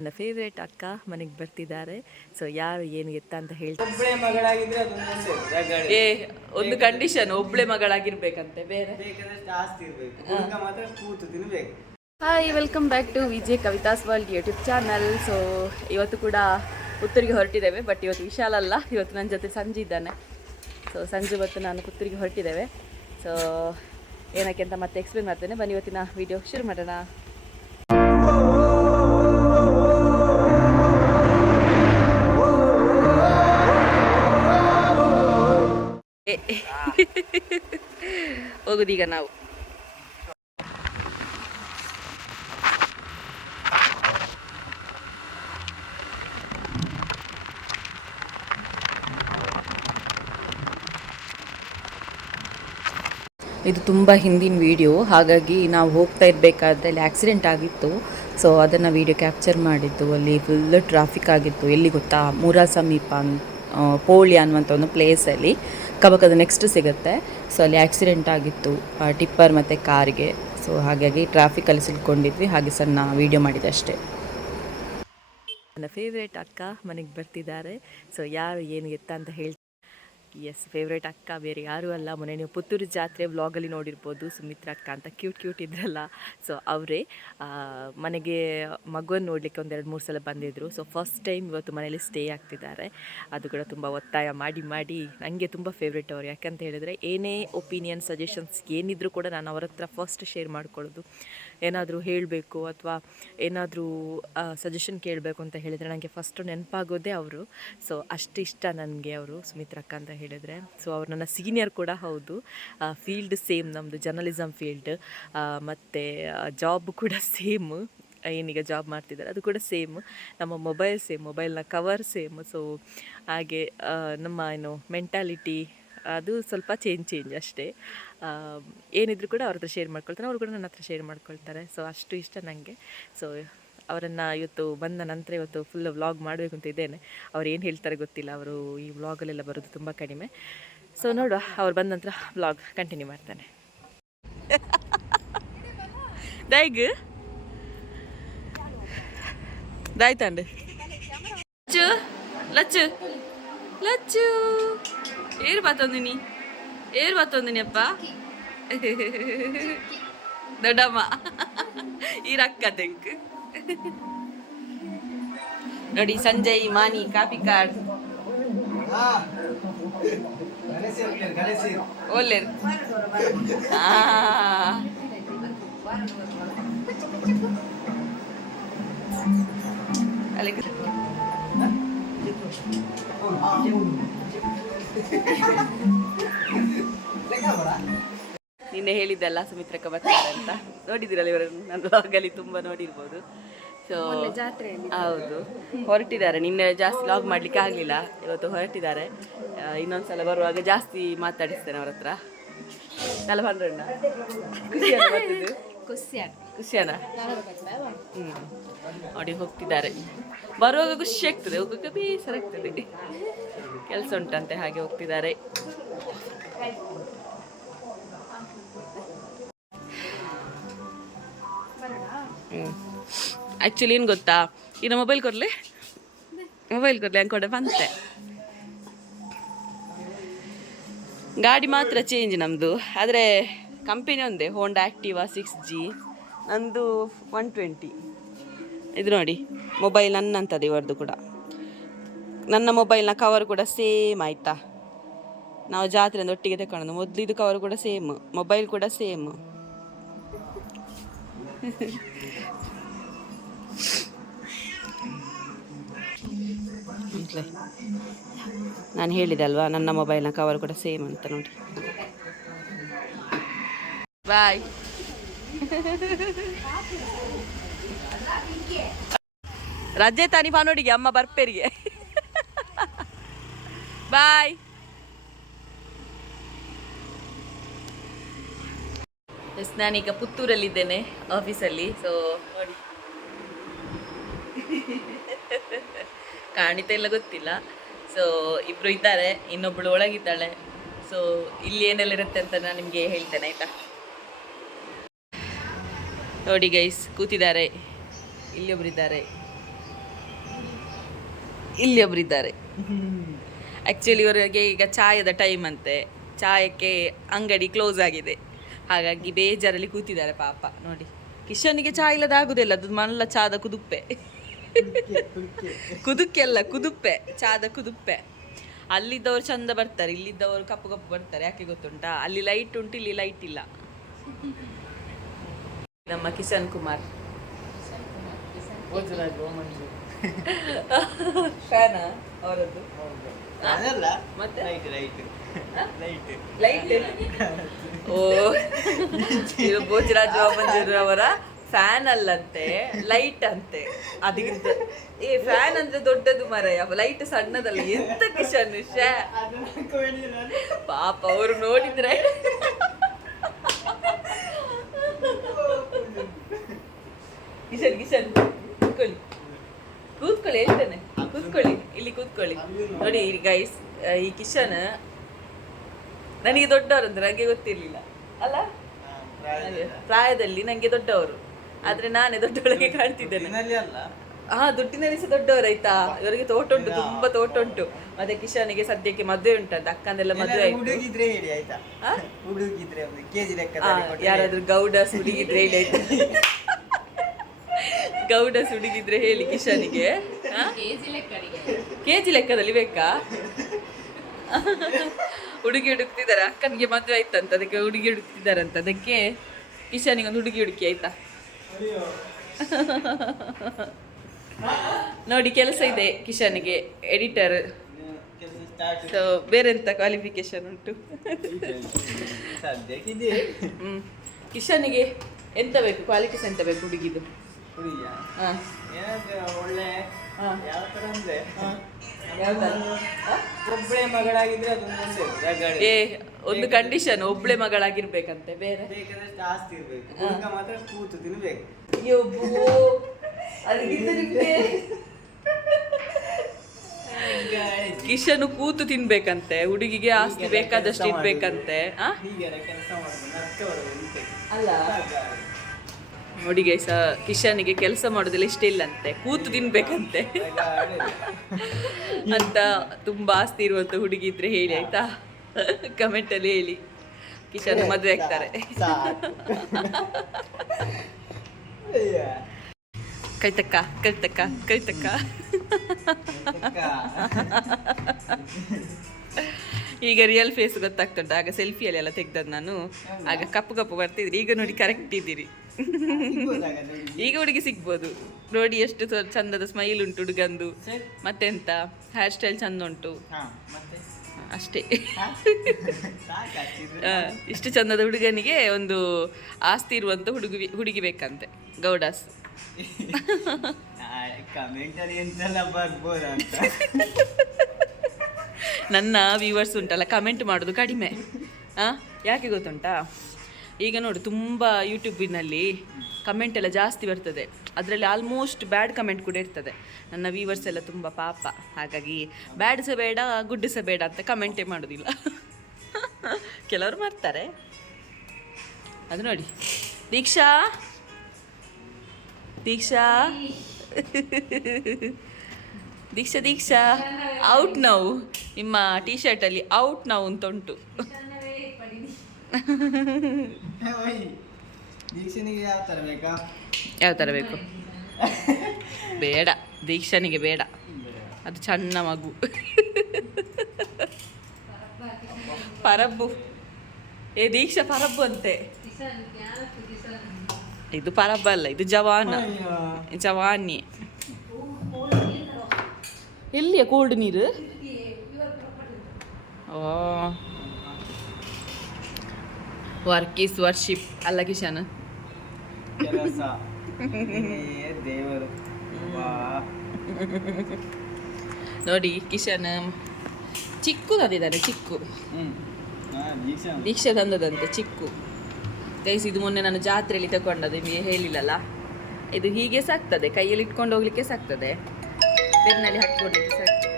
ನನ್ನ ಫೇವ್ರೇಟ್ ಅಕ್ಕ ಮನೆಗೆ ಬರ್ತಿದ್ದಾರೆ. ಸೊ ಯಾರು ಏನು ಎತ್ತ ಅಂತ ಹೇಳ್ತಾರೆ. ಒಬ್ಬಳೆ ಮಗಳಾಗಿದ್ರೆ ಏ ಒಂದು ಕಂಡೀಷನ್, ಒಬ್ಳೆ ಮಗಳಾಗಿರ್ಬೇಕಂತೆ, ಬೇರೆ ಜಾಸ್ತಿ ಇರಬೇಕು, ಮಾತ್ರ ಕೂತು ತಿನ್ಬೇಕು. Hi, welcome back to VJ Kavitha's world YouTube channel. So ಇವತ್ತು ಕೂಡ ಪುತ್ತೂರಿಗೆ ಹೊರಟಿದ್ದೇವೆ. ಬಟ್ ಇವತ್ತು ವಿಶಾಲ ಅಲ್ಲ, ಇವತ್ತು ನನ್ನ ಜೊತೆ ಸಂಜು ಇದ್ದಾನೆ. ಸೊ ಸಂಜು ಇವತ್ತು ನಾನು ಪುತ್ತೂರಿಗೆ ಹೊರಟಿದ್ದೇವೆ. ಸೊ ಏನಕ್ಕೆ ಅಂತ ಮತ್ತೆ ಎಕ್ಸ್ಪ್ಲೇನ್ ಮಾಡ್ತೇನೆ. ಬನ್ನಿ ಇವತ್ತಿನ ವಿಡಿಯೋ ಶುರು ಮಾಡೋಣ. ಹೋಗುದೀಗ ನಾವು. ಇದು ತುಂಬ ಹಿಂದಿನ ವಿಡಿಯೋ, ಹಾಗಾಗಿ ನಾವು ಹೋಗ್ತಾ ಇರಬೇಕಾದ್ರೆ ಅಲ್ಲಿ ಆಕ್ಸಿಡೆಂಟ್ ಆಗಿತ್ತು. ಸೊ ಅದನ್ನು ವಿಡಿಯೋ ಕ್ಯಾಪ್ಚರ್ ಮಾಡಿದ್ದು. ಅಲ್ಲಿ ಫುಲ್ ಟ್ರಾಫಿಕ್ ಆಗಿತ್ತು. ಎಲ್ಲಿ ಗೊತ್ತಾ, ಮೂರಾ ಸಮೀಪ ಪೋಳ್ಯ ಅನ್ನುವಂಥ ಒಂದು ಪ್ಲೇಸಲ್ಲಿ. ಕಬಕದ ನೆಕ್ಸ್ಟ್ ಸಿಗುತ್ತೆ. ಸೊ ಅಲ್ಲಿ ಆಕ್ಸಿಡೆಂಟ್ ಆಗಿತ್ತು ಟಿಪ್ಪರ್ ಮತ್ತು ಕಾರ್ಗೆ. ಸೊ ಹಾಗಾಗಿ ಟ್ರಾಫಿಕಲ್ಲಿ ಸಿಲ್ಕೊಂಡಿದ್ವಿ. ಹಾಗೆ ಸಣ್ಣ ವೀಡಿಯೋ ಮಾಡಿದೆ ಅಷ್ಟೇ. ನನ್ನ ಫೇವ್ರೇಟ್ ಅಕ್ಕ ಮನೆಗೆ ಬರ್ತಿದ್ದಾರೆ. ಸೊ ಯಾರು ಏನು ಎತ್ತ ಅಂತ ಹೇಳ್ತಾರೆ. ಎಸ್, ಫೇವ್ರೇಟ್ ಅಕ್ಕ ಬೇರೆ ಯಾರೂ ಅಲ್ಲ. ಮೊನ್ನೆ ನೀವು ಪುತ್ತೂರು ಜಾತ್ರೆ ವ್ಲಾಗಲ್ಲಿ ನೋಡಿರ್ಬೋದು, ಸುಮಿತ್ರ ಅಕ್ಕ ಅಂತ ಕ್ಯೂಟ್ ಇದ್ರಲ್ಲ. ಸೊ ಅವರೇ ಮನೆಗೆ ಮಗುವನ್ನು ನೋಡಲಿಕ್ಕೆ ಒಂದೆರಡು ಮೂರು ಸಲ ಬಂದಿದ್ದರು. ಸೊ ಫಸ್ಟ್ ಟೈಮ್ ಇವತ್ತು ಮನೇಲಿ ಸ್ಟೇ ಆಗ್ತಿದ್ದಾರೆ. ಅದು ಕೂಡ ತುಂಬ ಒತ್ತಾಯ ಮಾಡಿ ನನಗೆ ತುಂಬ ಫೇವ್ರೇಟ್ ಅವರು. ಯಾಕಂತ ಹೇಳಿದರೆ ಏನೇ ಒಪಿನಿಯನ್ ಸಜೆಷನ್ಸ್ ಏನಿದ್ರು ಕೂಡ ನಾನು ಅವರ ಹತ್ರ ಫಸ್ಟ್ ಶೇರ್ ಮಾಡ್ಕೊಳ್ಳೋದು. ಏನಾದರೂ ಹೇಳಬೇಕು ಅಥವಾ ಏನಾದರೂ ಸಜೆಷನ್ ಕೇಳಬೇಕು ಅಂತ ಹೇಳಿದರೆ ನನಗೆ ಫಸ್ಟು ನೆನಪಾಗೋದೇ ಅವರು. ಸೊ ಅಷ್ಟು ಇಷ್ಟ ನನಗೆ ಅವರು, ಸುಮಿತ್ರ ಅಕ್ಕ ಅಂತ ಹೇಳಿದರೆ. ಸೊ ಅವ್ರು ನನ್ನ ಸೀನಿಯರ್ ಕೂಡ ಹೌದು. ಫೀಲ್ಡ್ ಸೇಮ್, ನಮ್ಮದು ಜರ್ನಲಿಸಮ್ ಫೀಲ್ಡ್. ಮತ್ತು ಜಾಬ್ ಕೂಡ ಸೇಮ್, ಏನೀಗ ಜಾಬ್ ಮಾಡ್ತಿದ್ದಾರೆ ಅದು ಕೂಡ ಸೇಮ್. ನಮ್ಮ ಮೊಬೈಲ್ ಸೇಮ್, ಮೊಬೈಲ್ನ ಕವರ್ ಸೇಮ್. ಸೊ ಹಾಗೆ ನಮ್ಮ ಮೆಂಟಾಲಿಟಿ ಅದು ಸ್ವಲ್ಪ ಚೇಂಜ್ ಅಷ್ಟೇ. ಏನಿದ್ರು ಕೂಡ ಅವ್ರ ಹತ್ರ ಶೇರ್ ಮಾಡ್ಕೊಳ್ತಾರೆ, ಅವರು ಕೂಡ ನನ್ನ ಹತ್ರ ಶೇರ್ ಮಾಡ್ಕೊಳ್ತಾರೆ. ಸೊ ಅಷ್ಟು ಇಷ್ಟ ನನಗೆ. ಸೊ ಅವರನ್ನು ಇವತ್ತು ಬಂದ ನಂತರ ಇವತ್ತು ಫುಲ್ ವ್ಲಾಗ್ ಮಾಡಬೇಕು ಅಂತ ಇದ್ದೇನೆ. ಅವ್ರು ಏನು ಹೇಳ್ತಾರೆ ಗೊತ್ತಿಲ್ಲ, ಅವರು ಈ ವ್ಲಾಗಲ್ಲೆಲ್ಲ ಬರೋದು ತುಂಬ ಕಡಿಮೆ. ಸೊ ನೋಡುವ, ಅವ್ರು ಬಂದ ನಂತರ ವ್ಲಾಗ್ ಕಂಟಿನ್ಯೂ ಮಾಡ್ತಾನೆ. ದೈಗ್ ದಾಯ್ತಾಂಡೆ ಲಚ್ಚು ಲಚ್ಚು ಲಚ್ಚು ಏರು ಬತ್ತೊಂದಿನಿ ಅಪ್ಪ ದೊಡ್ಡಮ್ಮ ಈ ರಕ್ಕ ತೆಂಕ್ ನೋಡಿ. ಸಂಜಯ್ ಮಾನಿ ಕಾಪಿ ಕಾರ್ಡ್ ಓಲ್ಲೇರ್ ಅಲೆ ನಿನ್ನೆ ಹೇಳಿದ್ದಲ್ಲ ಸುಮಿತ್ರಕ್ಕ ಬರ್ತಾರೆ ಅಂತ. ನೋಡಿದಿರಲ್ಲ ಇವರನ್ನು, ನನ್ನ ವ್ಲಾಗಲ್ಲಿ ತುಂಬ ನೋಡಿರ್ಬೋದು. ಸೊ ಹೌದು, ಹೊರಟಿದ್ದಾರೆ. ನಿನ್ನೆ ಜಾಸ್ತಿ ವ್ಲಾಗ್ ಮಾಡಲಿಕ್ಕೆ ಆಗಲಿಲ್ಲ, ಇವತ್ತು ಹೊರಟಿದ್ದಾರೆ. ಇನ್ನೊಂದ್ಸಲ ಬರುವಾಗ ಜಾಸ್ತಿ ಮಾತಾಡಿಸ್ತೇನೆ ಅವ್ರ ಹತ್ರ. ಕಲಬಂದ್ರಣ್ಣ ಖುಷಿಯಾನ ನೋಡಿ ಹೋಗ್ತಿದ್ದಾರೆ. ಬರುವಾಗ ಖುಷಿ ಆಗ್ತದೆ, ಹೋಗೋಕೆ ಬೇಸರ ಆಗ್ತದೆ. ಕೆಲಸ ಉಂಟಂತೆ, ಹಾಗೆ ಹೋಗ್ತಿದ್ದಾರೆ. ಆ್ಯಕ್ಚುಲಿ ಏನು ಗೊತ್ತಾ, ಇನ್ನು ಮೊಬೈಲ್ ಕೊಡಲಿ ಅಂದ್ಕೊಂಡೆ ಬಂತೆ. ಗಾಡಿ ಮಾತ್ರ ಚೇಂಜ್ ನಮ್ಮದು, ಆದರೆ ಕಂಪನಿ ಒಂದೇ, ಹೋಂಡಾ ಆ್ಯಕ್ಟಿವಾ 6G. ನಂದು 120. ಇದು ನೋಡಿ ಮೊಬೈಲ್ ನನ್ನಂಥದ್ದು, ಇವರದ್ದು ಕೂಡ. ನನ್ನ ಮೊಬೈಲ್ನ ಕವರ್ ಕೂಡ ಸೇಮ್ ಆಯಿತಾ. ನಾವು ಜಾತ್ರೆಯಿಂದ ಒಟ್ಟಿಗೆ ತಗೊಳ್ಳೋದು. ಮೊದಲು ಇದು ಕವರ್ ಕೂಡ ಸೇಮ್, ಮೊಬೈಲ್ ಕೂಡ ಸೇಮ್. ನಾನು ಹೇಳಿದೆ ಅಲ್ವಾ, ನನ್ನ ಮೊಬೈಲ್ನ ಕವರ್ ಕೂಡ ಸೇಮ್ ಅಂತ. ನೋಡಿ, ಬಾಯ್. ರಜೆ ತಾನಿ ಬಾನೋಡಿಗೆ ಅಮ್ಮ ಬರ್ಪೇರಿಗೆ. ಬಾಯ್. ಎಸ್, ನಾನೀಗ ಪುತ್ತೂರಲ್ಲಿದ್ದೇನೆ, ಆಫೀಸಲ್ಲಿ. ಸೊ ನೋಡಿ, ಕಾಣಿತ ಇಲ್ಲ ಗೊತ್ತಿಲ್ಲ. ಸೊ ಇಬ್ಬರು ಇದ್ದಾರೆ, ಇನ್ನೊಬ್ಬಳು ಒಳಗಿದ್ದಾಳೆ. ಸೊ ಇಲ್ಲಿ ಏನೆಲ್ಲ ಇರುತ್ತೆ ಅಂತ ನಾನು ನಿಮಗೆ ಹೇಳ್ತೇನೆ, ಆಯಿತಾ. ನೋಡಿ ಗೈಸ್, ಕೂತಿದ್ದಾರೆ, ಇಲ್ಲಿ ಒಬ್ಬರಿದ್ದಾರೆ. ಇಲ್ಲಿ ಒಬ್ಬರಿದ್ದಾರೆ. ಆ್ಯಕ್ಚುಲಿ ಇವರಿಗೆ ಈಗ ಚಾಯದ ಟೈಮ್ ಅಂತೆ, ಚಾಯಕ್ಕೆ ಅಂಗಡಿ ಕ್ಲೋಸ್ ಆಗಿದೆ, ಹಾಗಾಗಿ ಬೇಜಾರಲ್ಲಿ ಕೂತಿದ್ದಾರೆ ಪಾಪ. ನೋಡಿ ಕಿಶನಿಗೆ ಚಾ ಇಲ್ಲದ ಆಗುದಿಲ್ಲ, ಅದು ಮಲ್ಲ ಚಾದ ಕುದುಪ್ಪೆ. ಕುದುಕ್ಕೆ ಅಲ್ಲ, ಕುದುಪ್ಪೆ, ಚಾದ ಕುದುಪ್ಪೆ. ಅಲ್ಲಿದ್ದವರು ಚಂದ ಬರ್ತಾರೆ, ಇಲ್ಲಿದ್ದವರು ಕಪ್ಪು ಕಪ್ಪು ಬರ್ತಾರೆ. ಯಾಕೆ ಗೊತ್ತುಂಟಾ? ಅಲ್ಲಿ ಲೈಟ್ ಉಂಟು, ಇಲ್ಲಿ ಲೈಟ್ ಇಲ್ಲ. ನಮ್ಮ ಕಿಶನ್ ಕುಮಾರ್ ಫ್ಯಾನ ಅವರದ್ದು. ಮತ್ತೆ ಲೈಟ್ ಓ, ಇದು ಭೋಜರಾಜ್ ಮಂಜೂರ್ ಅವರ ಫ್ಯಾನ್ ಅಲ್ಲಂತೆ, ಲೈಟ್ ಅಂತೆ. ಅದಕ್ಕಿಂತ ಫ್ಯಾನ್ ಅಂದ್ರೆ ದೊಡ್ಡದು ಮರಯ್ಯ, ಲೈಟ್ ಸಣ್ಣದಲ್ಲ. ಎಂತ ಕಿಶನ್ ಪಾಪ ಅವರು ನೋಡಿದ್ರೆ ಕಿಶನ್ ಕಿಶನ್ ಕೂತ್ಕೊಳ್ಳಿ, ಕೂತ್ಕೊಳ್ಳಿ, ಹೇಳ್ತೇನೆ ಕೂತ್ಕೊಳ್ಳಿ, ಇಲ್ಲಿ ಕೂತ್ಕೊಳ್ಳಿ. ನೋಡಿ ಗೈಸ್, ಈ ಕಿಶನ್ ನನಗೆ ದೊಡ್ಡವರಂದ್ರೆ ನನಗೆ ಗೊತ್ತಿರ್ಲಿಲ್ಲ ಅಲ್ಲ, ಪ್ರಾಯದಲ್ಲಿ ನಂಗೆ ದೊಡ್ಡವರು, ಆದ್ರೆ ನಾನೇ ದೊಡ್ಡವಳಿಗೆ ಕಾಣ್ತಿದ್ದೇನೆ. ಹಾ, ದುಡ್ಡಿನಲ್ಲಿ ಸಹ ದೊಡ್ಡವರಾಯ್ತಾ. ಇವರಿಗೆ ತೋಟ ಉಂಟು, ತುಂಬಾ ತೋಟ ಉಂಟು. ಮತ್ತೆ ಕಿಶನಿಗೆ ಸದ್ಯಕ್ಕೆ ಮದುವೆ ಉಂಟಂತ, ಅಕ್ಕಂದೆಲ್ಲ ಮದುವೆ ಆಯ್ತು. ಯಾರಾದ್ರೂ ಗೌಡಸ್ ಹುಡುಗಿದ್ರೆ ಹೇಳಿ ಆಯ್ತಾ, ಗೌಡಸ್ ಹುಡುಗಿದ್ರೆ ಹೇಳಿ ಕಿಶನಿಗೆ. ಕೆಜಿ ಲೆಕ್ಕದಲ್ಲಿ ಬೇಕಾ? ಹುಡುಗಿ ಹುಡುಕ್ತಿದ್ದಾರೆ, ಅಕ್ಕನಿಗೆ ಮದುವೆ ಆಯ್ತಂತ, ಅದಕ್ಕೆ ಹುಡುಗಿ ಹುಡುಕ್ತಿದ್ದಾರಂತ, ಅದಕ್ಕೆ ಕಿಶನಿಗೆ ಒಂದು ಹುಡುಗಿ ಹುಡುಕಿ ಆಯ್ತಾ. ನೋಡಿ ಕೆಲಸ ಇದೆ ಕಿಶನ್ಗೆ, ಎಡಿಟರ್. ಸೊ ಬೇರೆಂತ ಕ್ವಾಲಿಫಿಕೇಶನ್ ಉಂಟು? ಕಿಶನ್ಗೆ ಎಂತ ಬೇಕು, ಕ್ವಾಲಿಟೀಸ್ ಎಂತ ಬೇಕು ಹುಡುಗಿದು? ಒಬ್ಬಳೆ ಮಗಳಾಗಿದ್ರೆ ಒಂದು ಕಂಡೀಷನ್, ಒಬ್ಳೆ ಮಗಳಾಗಿರ್ಬೇಕಂತೆ, ಬೇರೆ ಜಾಸ್ತಿ ಇರ್ಬೇಕು, ಮಾತ್ರ ಕೂತು ತಿನ್ಬೇಕು. ಕಿಶನು ಕೂತು ತಿನ್ಬೇಕಂತೆ, ಹುಡುಗಿಗೆ ಆಸ್ತಿ ಬೇಕಾದಷ್ಟು ಇರ್ಬೇಕಂತೆ. ಅಲ್ಲ ನೋಡಿ ಗೈಸ, ಕಿಶನಿಗೆ ಕೆಲಸ ಮಾಡೋದಿಲ್ಲ ಇಷ್ಟ ಇಲ್ಲಂತೆ, ಕೂತು ತಿನ್ಬೇಕಂತೆ ಅಂತ. ತುಂಬಾ ಆಸ್ತಿ ಇರುವಂತ ಹುಡುಗಿ ಇದ್ರೆ ಹೇಳಿ ಆಯ್ತಾ, ಕಮೆಂಟ್ ಅಲ್ಲಿ ಹೇಳಿ. ಕಿಶನ್ ಮದುವೆ ಆಗ್ತಾರೆ. ಕೈತಕ್ಕ ಕೈತಕ್ಕ ಕೈತಕ್ಕ. ಈಗ ರಿಯಲ್ ಫೇಸ್ ಗೊತ್ತಾಗ್ತುಂಟು. ಆಗ ಸೆಲ್ಫಿಯಲ್ಲಿ ಎಲ್ಲ ತೆಗ್ದದ್ದು ನಾನು, ಆಗ ಕಪ್ಪು ಕಪ್ಪು ಬರ್ತಿದ್ರಿ. ಈಗ ನೋಡಿ ಕರೆಕ್ಟ್ ಇದ್ದೀರಿ. ಈಗ ಹುಡುಗಿ ಸಿಗ್ಬೋದು ನೋಡಿ, ಎಷ್ಟು ಚಂದದ ಸ್ಮೈಲ್ ಉಂಟು ಹುಡುಗಂದು. ಮತ್ತೆಂತ ಹೇರ್ ಸ್ಟೈಲ್ ಚಂದ ಉಂಟು ಅಷ್ಟೇ. ಇಷ್ಟು ಚಂದದ ಹುಡುಗನಿಗೆ ಒಂದು ಆಸ್ತಿ ಇರುವಂತ ಹುಡುಗಿ ಬೇಕಂತೆ, ಗೌಡಾಸ್. ನನ್ನ ವ್ಯೂವರ್ಸ್ ಉಂಟಲ್ಲ, ಕಮೆಂಟ್ ಮಾಡೋದು ಕಡಿಮೆ. ಯಾಕೆ ಗೊತ್ತುಂಟಾ? ಈಗ ನೋಡಿ, ತುಂಬ ಯೂಟ್ಯೂಬಿನಲ್ಲಿ ಕಮೆಂಟ್ ಎಲ್ಲ ಜಾಸ್ತಿ ಬರ್ತದೆ, ಅದರಲ್ಲಿ ಆಲ್ಮೋಸ್ಟ್ ಬ್ಯಾಡ್ ಕಮೆಂಟ್ ಕೂಡ ಇರ್ತದೆ. ನನ್ನ ವ್ಯೂವರ್ಸ್ ಎಲ್ಲ ತುಂಬ ಪಾಪ, ಹಾಗಾಗಿ ಬ್ಯಾಡ್ ಸಹ ಬೇಡ ಗುಡ್ ಸಹ ಬೇಡ ಅಂತ ಕಮೆಂಟೇ ಮಾಡೋದಿಲ್ಲ. ಕೆಲವರು ಮಾಡ್ತಾರೆ. ಅದು ನೋಡಿ, ದೀಕ್ಷಾ ದೀಕ್ಷಾ ದೀಕ್ಷಾ ದೀಕ್ಷಾ ಔಟ್ ನಾವು, ನಿಮ್ಮ ಟೀ ಶರ್ಟಲ್ಲಿ ಔಟ್ ನಾವು ಅಂತ ಉಂಟು. ಯಾವ ಥರ ಬೇಕು? ಬೇಡ, ದೀಕ್ಷನಿಗೆ ಬೇಡ, ಅದು ಸಣ್ಣ ಮಗು. ಪರಬ್ಬು, ದೀಕ್ಷಾ ಪರಬ್ಬು ಅಂತೆ. ಇದು ಪರಬ್ಬ ಅಲ್ಲ, ಇದು ಜವಾನ, ಜವಾನಿ. ಎಲ್ಲಿಯ ಕೋಲ್ಡ್ ನೀರು? ಓ, ವರ್ಕ್ ಈಸ್ ವರ್ಷಿಪ್ ಅಲ್ಲ ಕಿಶನ್? ನೋಡಿ ಕಿಶನ್ ಚಿಕ್ಕು ತಂದಿದ್ದಾನೆ, ಚಿಕ್ಕು. ದೀಕ್ಷಾ ತಂದದಂತೆ ಚಿಕ್ಕು. ಗೈಸ್, ಇದು ಮೊನ್ನೆ ನಾನು ಜಾತ್ರೆಯಲ್ಲಿ ತಗೊಂಡದ್ದು, ನಿಮಗೆ ಹೇಳಿಲ್ಲಲ್ಲ. ಇದು ಹೀಗೆ ಸಾಕ್ತದೆ, ಕೈಯಲ್ಲಿ ಇಟ್ಕೊಂಡು ಹೋಗ್ಲಿಕ್ಕೆ ಸಾಕ್ತದೆ, ಬೆನ್ನಲ್ಲಿ ಹಾಕ್ಕೊಡ್ಲಿಕ್ಕೆ ಸಾಕ್ತದೆ.